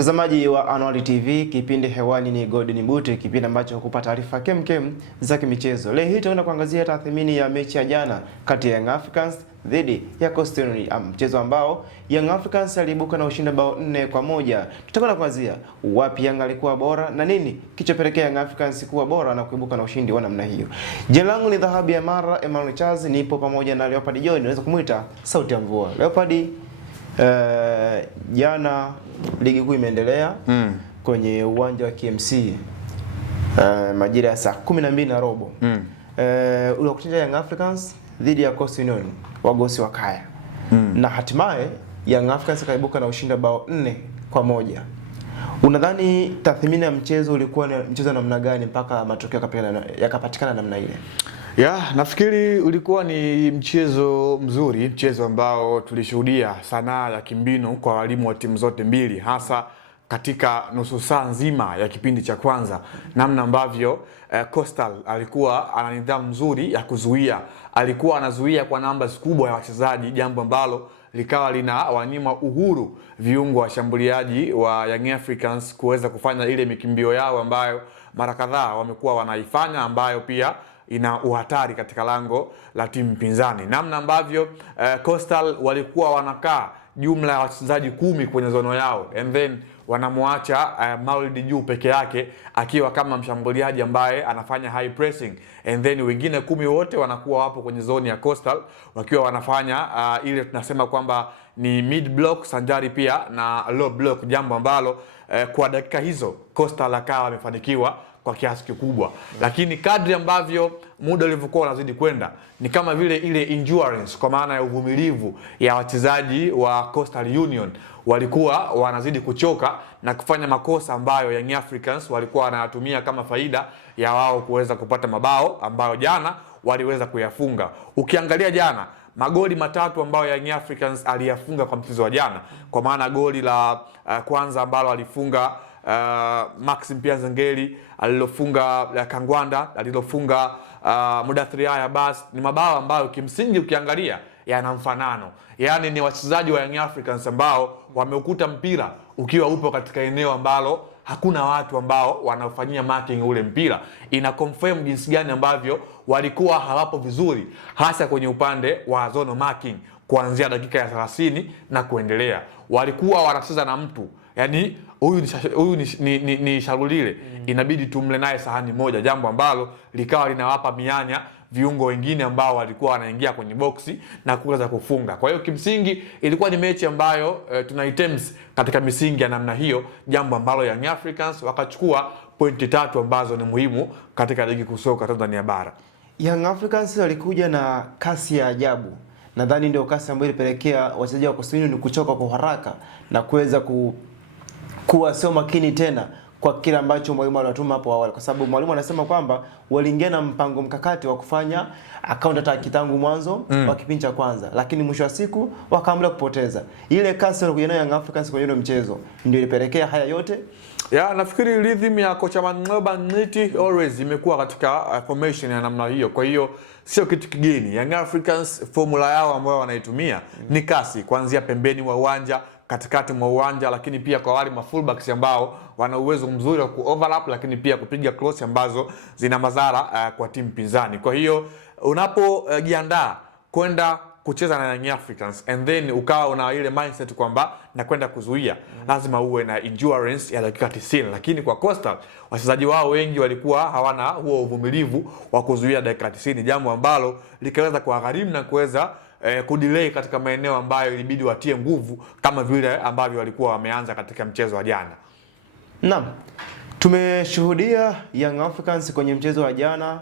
Mtazamaji wa Anuari TV, kipindi hewani ni Golden Boot, kipindi ambacho hukupa taarifa kemkem za kimichezo. Leo hii tutaenda kuangazia tathmini ya mechi ya jana kati ya Young Africans dhidi ya Coastal Union, mchezo ambao Young Africans aliibuka na ushindi bao 4-1. Tutakwenda kuangazia wapi Young alikuwa bora na nini kichopelekea Young Africans kuwa bora na kuibuka na ushindi wa namna hiyo. Jina langu ni Dhahabu ya Mara Emmanuel Charles, nipo pamoja na Leopard John, unaweza kumuita sauti ya mvua. Leopard, jana ligi kuu imeendelea kwenye uwanja wa KMC majira ya saa 12:15. Ulikuta Young Africans dhidi ya Coastal Union, wagosi wa kaya. Na hatimaye Young Africans kaibuka na ushindi bao 4-1. Unadhani tathmini ya mchezo ulikuwa ni mchezo namna gani mpaka matokeo yakapatikana namna ile? Nafikiri ulikuwa ni mchezo mzuri, mchezo ambao tulishuhudia sanaa ya kimbinu kwa walimu wa timu zote mbili, hasa katika nusu saa nzima ya kipindi cha kwanza, namna ambavyo Coastal alikuwa ana nidhamu nzuri ya kuzuia, alikuwa anazuia kwa namba kubwa ya wachezaji, jambo ambalo likawa lina wanyima uhuru viungo washambuliaji wa Young Africans kuweza kufanya ile mikimbio yao ambayo mara kadhaa wamekuwa wanaifanya, ambayo pia ina uhatari katika lango la timu pinzani. Namna ambavyo Coastal walikuwa wanakaa jumla ya wachezaji 10 kwenye zono yao, and then wanamwacha Maulid juu peke yake akiwa kama mshambuliaji ambaye anafanya high pressing, and then wengine 10 wote wanakuwa wapo kwenye zone ya Coastal wakiwa wanafanya ile tunasema kwamba ni mid block sanjari pia na low block, jambo ambalo kwa dakika hizo Coastal akawa amefanikiwa kwa kiasi kikubwa. Lakini kadri ambavyo muda ulivyokuwa unazidi kwenda, ni kama vile ile endurance, kwa maana ya uvumilivu ya wachezaji wa Coastal Union walikuwa wanazidi kuchoka na kufanya makosa ambayo Young Africans walikuwa wanayatumia kama faida ya wao kuweza kupata mabao ambayo jana waliweza kuyafunga. Ukiangalia jana magoli matatu ambayo Young Africans aliyafunga kwa mchezo wa jana, kwa maana goli la kwanza ambalo alifunga Maxim Piazangeli, alilofunga Kangwanda, alilofunga Mudathiri Abbas, ni mabao ambayo kimsingi ukiangalia yana mfanano. Yaani ni wachezaji wa Young Africans ambao wameukuta mpira ukiwa upo katika eneo ambalo hakuna watu ambao wanafanyia marking ule mpira. Ina confirm jinsi gani ambavyo walikuwa hawapo vizuri, hasa kwenye upande wa zone marking kuanzia dakika ya 30 na kuendelea. Walikuwa wanacheza na mtu, yani huyu ni Shalulile, inabidi tumle naye sahani moja, jambo ambalo likawa linawapa mianya viungo wengine ambao walikuwa wanaingia kwenye boksi na kuweza kufunga. Kwa hiyo kimsingi ilikuwa ni mechi ambayo tunaitems katika misingi ya namna hiyo, jambo ambalo Young Africans wakachukua pointi 3 ambazo ni muhimu katika ligi kuu soka Tanzania bara. Young Africans walikuja na kasi ya ajabu. Nadhani ndio kasi ambayo ilipelekea wachezaji wa Coastal Union kuchoka kwa haraka na kuweza kuwa sio makini tena kwa kile ambacho mwalimu anatuma hapo awali, kwa sababu mwalimu anasema kwamba waliingia na mpango mkakati wa kufanya counter attack tangu mwanzo wa kipindi cha kwanza, lakini mwisho wa siku wakaamua kupoteza. Ile kasi walikuja nayo Young Africans kwenye ile mchezo ndio ilipelekea haya yote. Nafikiri rhythm ya kocha Mangoba Ngiti always imekuwa katika formation ya namna hiyo. Kwa hiyo sio kitu kigeni. Young Africans formula yao ambayo wanaitumia ni kasi, kuanzia pembeni mwa uwanja, katikati mwa uwanja, lakini pia kwa wale fullbacks ambao wana uwezo mzuri wa kuoverlap, lakini pia kupiga cross ambazo zina madhara kwa timu pinzani. Kwa hiyo unapojiandaa kwenda kucheza na Young Africans and then ukawa una ile mindset kwamba na kwenda kuzuia, lazima uwe na endurance ya dakika 90. Lakini kwa Coastal wachezaji wao wengi walikuwa hawana huo uvumilivu wa kuzuia dakika 90, jambo ambalo likaweza kuwagharimu na kuweza kudelay katika maeneo ambayo ilibidi watie nguvu, kama vile ambavyo walikuwa wameanza katika mchezo wa jana. Naam, tumeshuhudia Young Africans kwenye mchezo wa jana,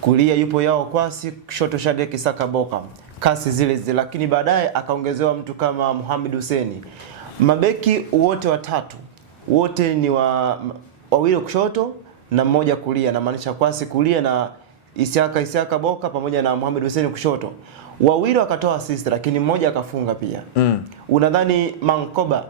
kulia yupo Yao Kwasi, kushoto Shadrack Isaka Boka, kasi zile, lakini baadaye akaongezewa mtu kama Mohamed Hussein. Mabeki wote watatu, wote ni wawili kushoto na mmoja kulia, na maanisha Kwasi kulia na Isaka Boka pamoja na Mohamed Hussein kushoto. Wawili wakatoa assist lakini mmoja akafunga pia. Unadhani Mankoba,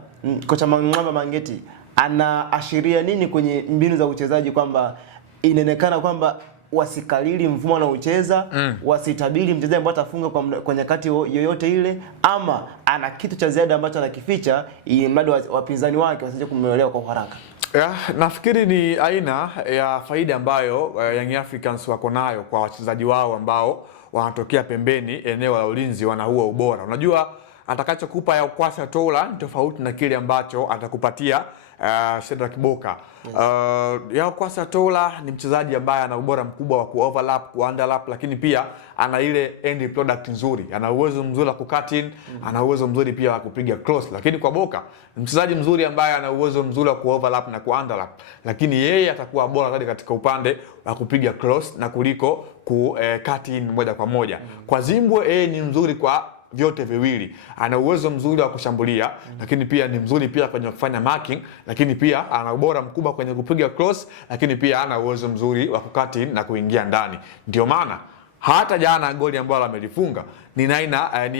kocha Mangoba Mangeti, anaashiria nini kwenye mbinu za uchezaji, kwamba inaonekana kwamba wasikalili mfumo unaocheza, wasitabiri mchezaji ambaye atafunga kwa nyakati yoyote ile, ama ana kitu cha ziada ambacho anakificha ili mradi wapinzani wake wasije kumwelewa kwa haraka? Nafikiri ni aina ya faida ambayo Young Africans wako nayo kwa wachezaji wao ambao wanatokea pembeni eneo la ulinzi, wana huo ubora. Unajua atakachokupa Yaokwasi Tola ni tofauti na kile ambacho atakupatia Shadrack Boka. Yaokwasi Tola ni mchezaji ambaye ana ubora mkubwa wa ku-overlap, ku-underlap, lakini pia ana ile end product nzuri. Ana uwezo mzuri wa ku-cut in, ana uwezo mzuri pia wa kupiga cross. Lakini kwa Boka ni mchezaji mzuri ambaye ana uwezo mzuri wa ku-overlap na ku-underlap, lakini yeye atakuwa bora zaidi katika upande wa kupiga cross na kuliko ku-cut in moja kwa moja. Kwa Zimbwe yeye ni mzuri kwa vyote viwili. Ana uwezo mzuri wa kushambulia, lakini pia ni mzuri pia kwenye kufanya marking, lakini pia ana ubora mkubwa kwenye kupiga cross, lakini pia ana uwezo mzuri wa kukati na kuingia ndani. Ndio maana hata jana goli ambalo amelifunga ni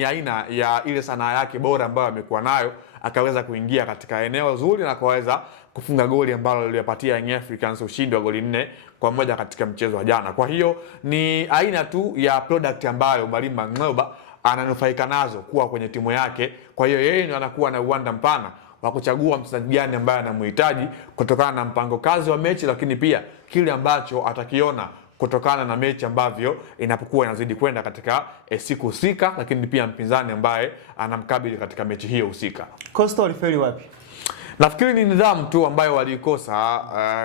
aina ya ile sanaa yake bora ambayo amekuwa nayo, akaweza kuingia katika eneo zuri na akaweza kufunga goli ambalo lilipatia Young Africans ushindi wa goli 4-1 katika mchezo wa jana. Kwa hiyo ni aina tu ya product ambayo Mwalimu Mang'oba ananufaika nazo kuwa kwenye timu yake. Kwa hiyo yeye ndiye anakuwa na uwanda mpana wa kuchagua mchezaji gani ambaye anamhitaji kutokana na mpango kazi wa mechi, lakini pia kile ambacho atakiona kutokana na mechi ambavyo inapokuwa inazidi kwenda katika siku husika, lakini pia mpinzani ambaye anamkabili katika mechi hiyo husika. Coastal walifeli wapi? Nafikiri ni nidhamu tu ambayo walikosa,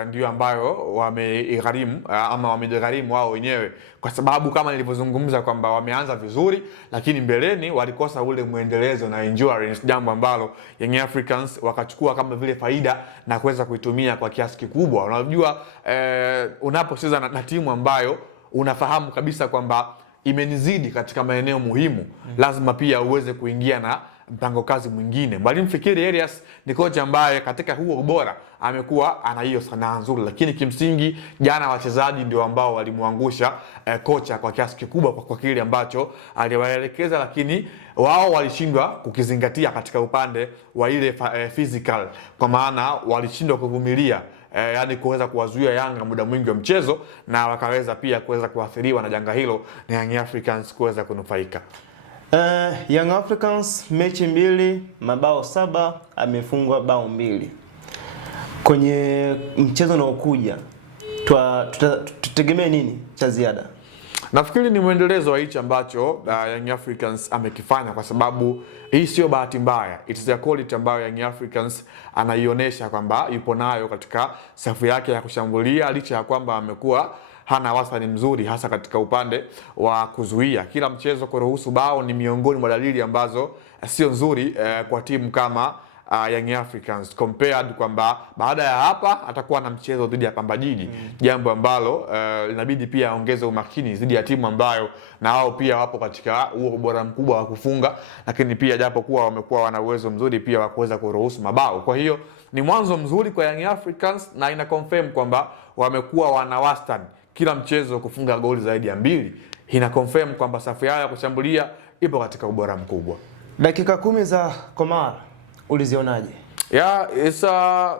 ndio ambayo wameigharimu ama wamejigharimu wao wenyewe, kwa sababu kama nilivyozungumza kwamba wameanza vizuri, lakini mbeleni walikosa ule muendelezo na endurance, jambo ambalo Young Africans wakachukua kama vile faida na kuweza kuitumia kwa kiasi kikubwa. Unajua unapocheza na timu ambayo unafahamu kabisa kwamba imenizidi katika maeneo muhimu, lazima pia uweze kuingia na mpango kazi mwingine. Mwalimu Fikiri Elias ni kocha ambaye katika huo ubora amekuwa ana hiyo sanaa nzuri, lakini kimsingi jana wachezaji ndio ambao walimwangusha kocha kwa kiasi kikubwa kwa kile ambacho aliwaelekeza, lakini wao walishindwa kukizingatia katika upande wa ile physical, kwa maana walishindwa kuvumilia yani kuweza kuwazuia Yanga muda mwingi wa mchezo, na wakaweza pia kuweza kuathiriwa na janga hilo na Young Africans kuweza kunufaika. Young Africans mechi 2, mabao 7, amefungwa bao 2. Kwenye mchezo unaokuja tutegemee nini cha ziada? Nafikiri ni muendelezo wa hichi ambacho Young Africans amekifanya, kwa sababu hii sio bahati mbaya. It is a quality ambayo Young Africans anaionyesha kwamba yupo nayo katika safu yake ya kushambulia, licha ya kwamba amekuwa hana wastani mzuri hasa katika upande wa kuzuia. Kila mchezo kuruhusu bao ni miongoni mwa dalili ambazo sio nzuri kwa timu kama Young Africans, compared kwamba baada ya hapa atakuwa na mchezo dhidi ya Pamba Jiji, jambo ambalo linabidi pia aongeze umakini dhidi ya timu ambayo na wao pia wapo katika huo ubora mkubwa wa kufunga, lakini pia japo kuwa wamekuwa wana uwezo mzuri pia wa kuweza kuruhusu mabao. Kwa hiyo ni mwanzo mzuri kwa Young Africans na ina confirm kwamba wamekuwa wana wastani kila mchezo kufunga goli zaidi ya 2. Ina confirm kwamba safu yao ya kushambulia ipo katika ubora mkubwa. Dakika 10 za Komara ulizionaje? It's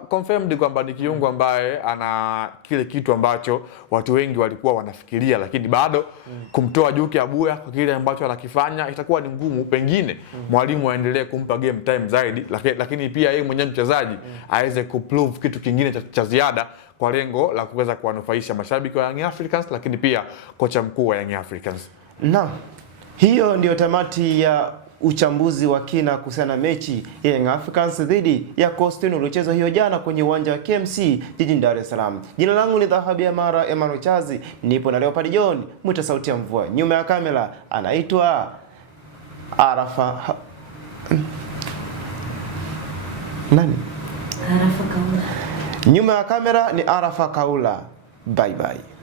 confirmed kwamba ni kiungo ambaye ana kile kitu ambacho watu wengi walikuwa wanafikiria, lakini bado kumtoa Juki Abuya kwa kile ambacho anakifanya itakuwa ni ngumu. Pengine mwalimu aendelee kumpa game time zaidi, lakini pia yeye mwenyewe mchezaji aweze kuprove kitu kingine cha ziada kwa lengo la kuweza kuwanufaisha mashabiki wa Young Africans, lakini pia kocha mkuu wa Young Africans. Na hiyo ndio tamati ya uchambuzi wa kina kuhusiana na mechi ya Young Africans dhidi ya Coastal uliochezwa hiyo jana kwenye uwanja wa KMC jijini Dar es Salaam. Jina langu ni Dhahabu ya Mara Emmanuel Chazi, nipo na Leopard John, mwita sauti ya mvua. Nyuma ya kamera anaitwa Arafa nani? Arafa Kaula. Nyuma ya kamera ni Arafa Kaula. Bye bye.